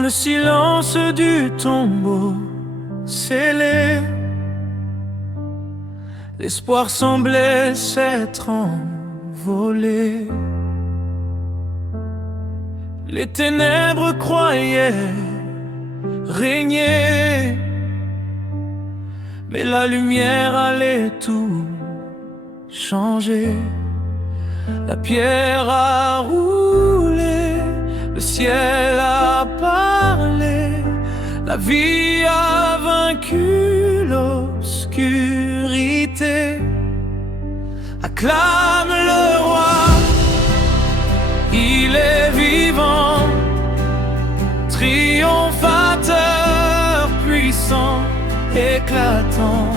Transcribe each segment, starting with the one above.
Dans le silence du tombeau scellé, l'espoir semblait s'être envolé. Les ténèbres croyaient régner, mais la lumière allait tout changer. La pierre a roulé, le ciel a parlé, la vie a vaincu l'obscurité. Acclame le roi, il est vivant, triomphateur, puissant, éclatant.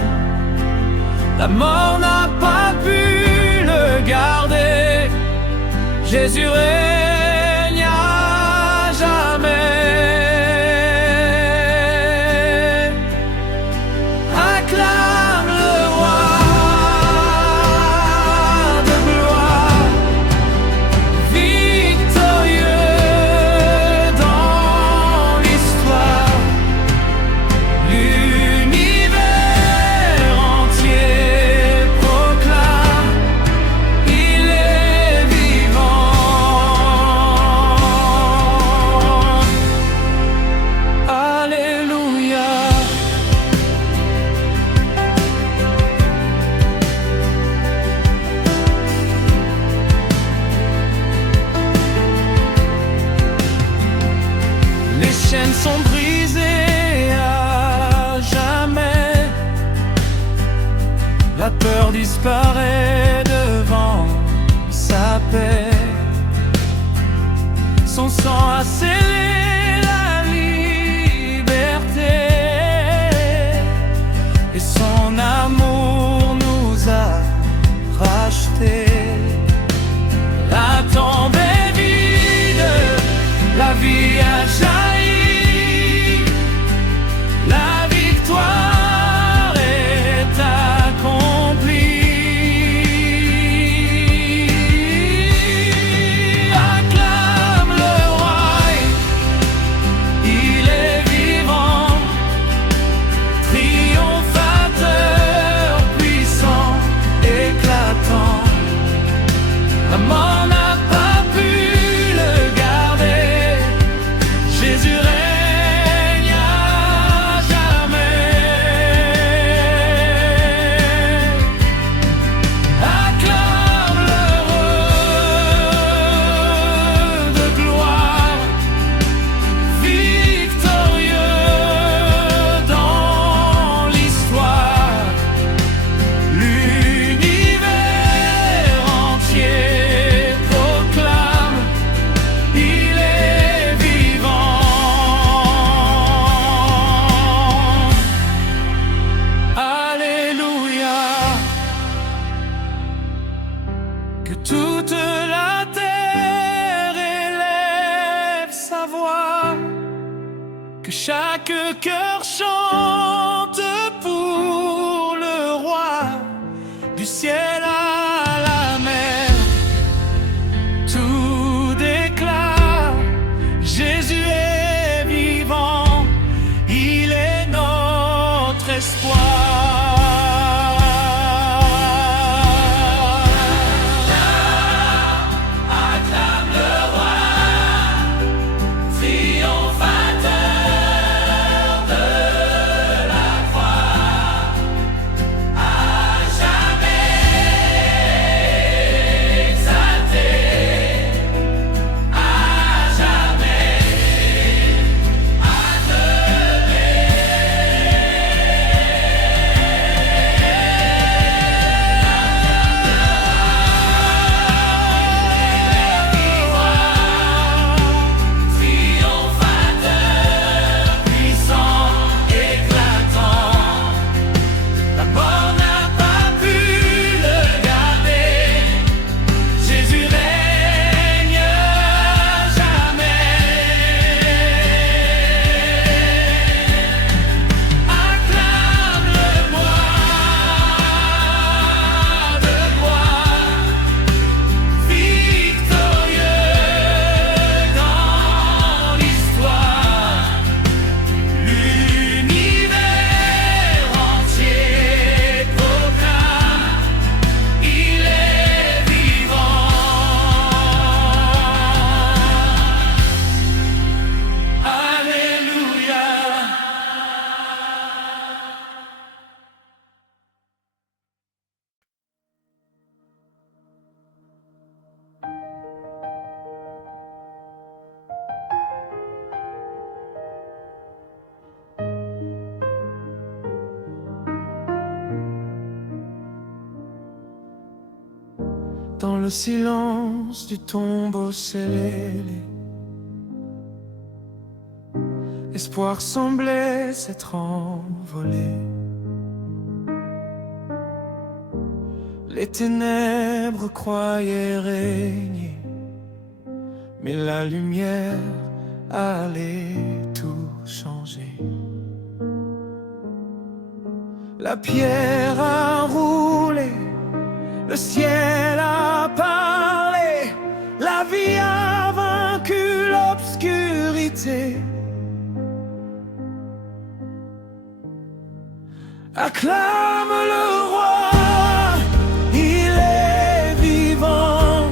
La mort n'a pas pu le garder, Jésus règne à jamais. Acclame le roi de gloire, victorieux dans l'histoire. L'univers entier proclame, il est vivant. Alléluia. Les chaînes sont brisées à jamais, la peur disparaît devant sa paix. Son sang a scellé la liberté, et son amour nous a rachetés. La tombe est vide, la vie a jailli, la victoire est accomplie. Acclame le roi, il est vivant, triomphateur, puissant, éclatant. La mort n'a pas pu le garder, Jésus règne à jamais. Acclame l'heureux de gloire, victorieux dans l'histoire. L'univers entier proclame, il est vivant. Alléluia. Que toute la terre élève sa voix, que chaque cœur chante pour le roi. Du ciel à la mer, tout déclare, Jésus est vivant, il est notre espoir. Acclame le roi, triomphateur de la croix, à jamais. dans le silence du tombeau scellé. Espoir semblait s'être envolé. Les ténèbres croyaient régner, mais la lumière allait tout changer. La pierre a roulé, le ciel a parlé, la vie a vaincu l'obscurité. Acclame le roi, il est vivant,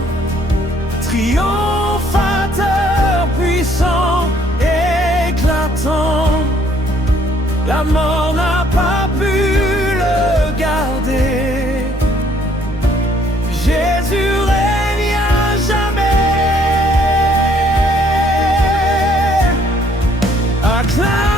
triomphateur, puissant, éclatant. La mort n'a pas pu le garder. Jésus règne à jamais. Acclame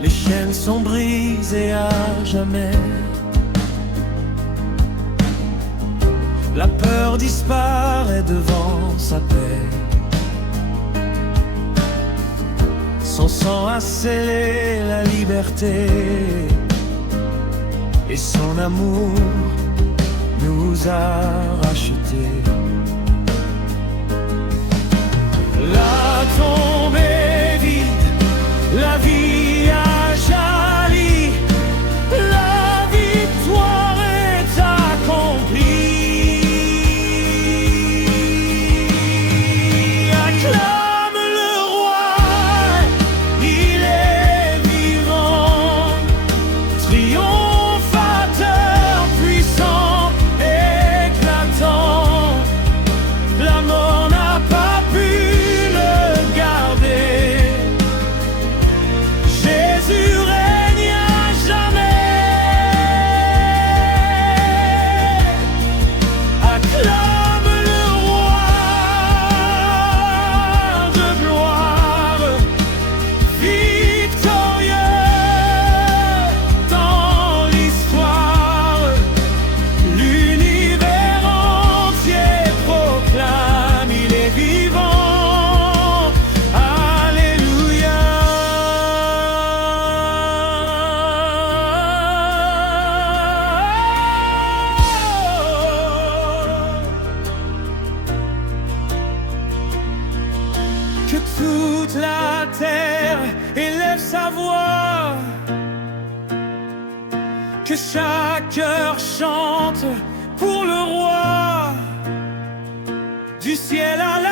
les chaînes sont brisées à jamais. La peur disparaît devant sa paix. Son sang a scellé la liberté, et son amour nous a rachetés. La tombe est vide, la vie a jali, la victoire est accomplie. Acclame le roi, il est vivant, triomphateur, puissant, éclatant. La mort n'a pas pu le garder. Jésus règne à jamais. Acclame le roi de gloire, victorieux dans l'histoire. L'univers entier proclame, il est vivant. Alléluia. Que toute la terre élève sa voix, que chaque cœur chante pour le roi. Du ciel à la